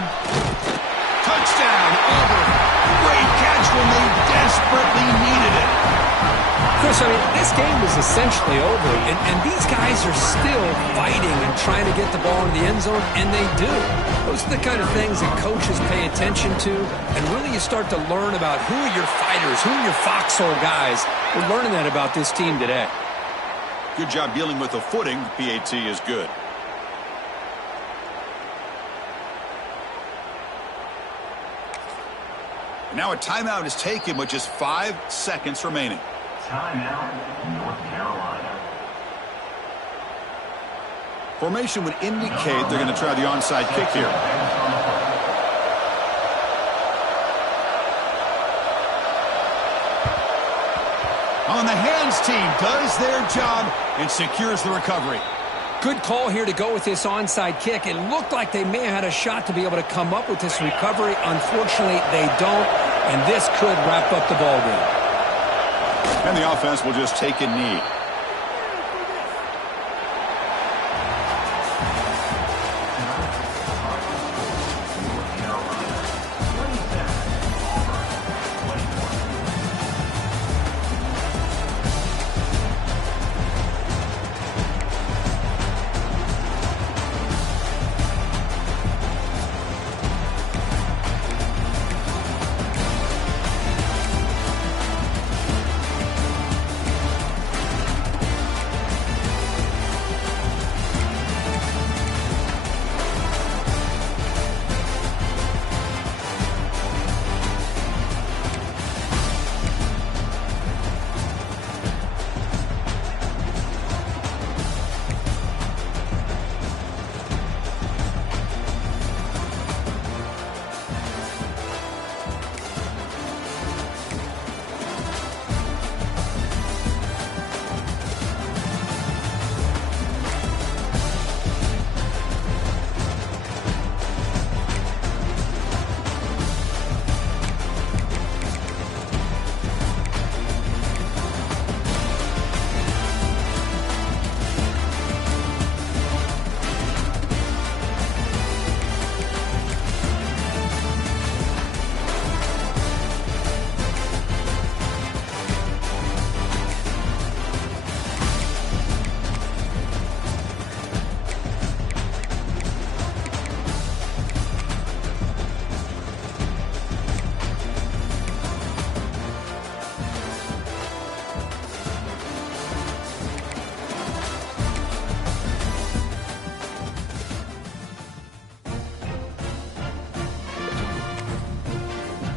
Touchdown, Auburn. Great catch when they desperately needed it. Chris, I mean, this game is essentially over, and these guys are still fighting and trying to get the ball in the end zone, and they do. Those are the kind of things that coaches pay attention to, and really you start to learn about who are your fighters, who are your foxhole guys. We're learning that about this team today. Good job dealing with the footing. PAT is good. Now a timeout is taken with just 5 seconds remaining. Timeout, North Carolina. Formation would indicate they're going to try the onside kick here. On the hands team does their job and secures the recovery. Good call here to go with this onside kick. It looked like they may have had a shot to be able to come up with this recovery. Unfortunately, they don't, and this could wrap up the ball game. And the offense will just take a knee.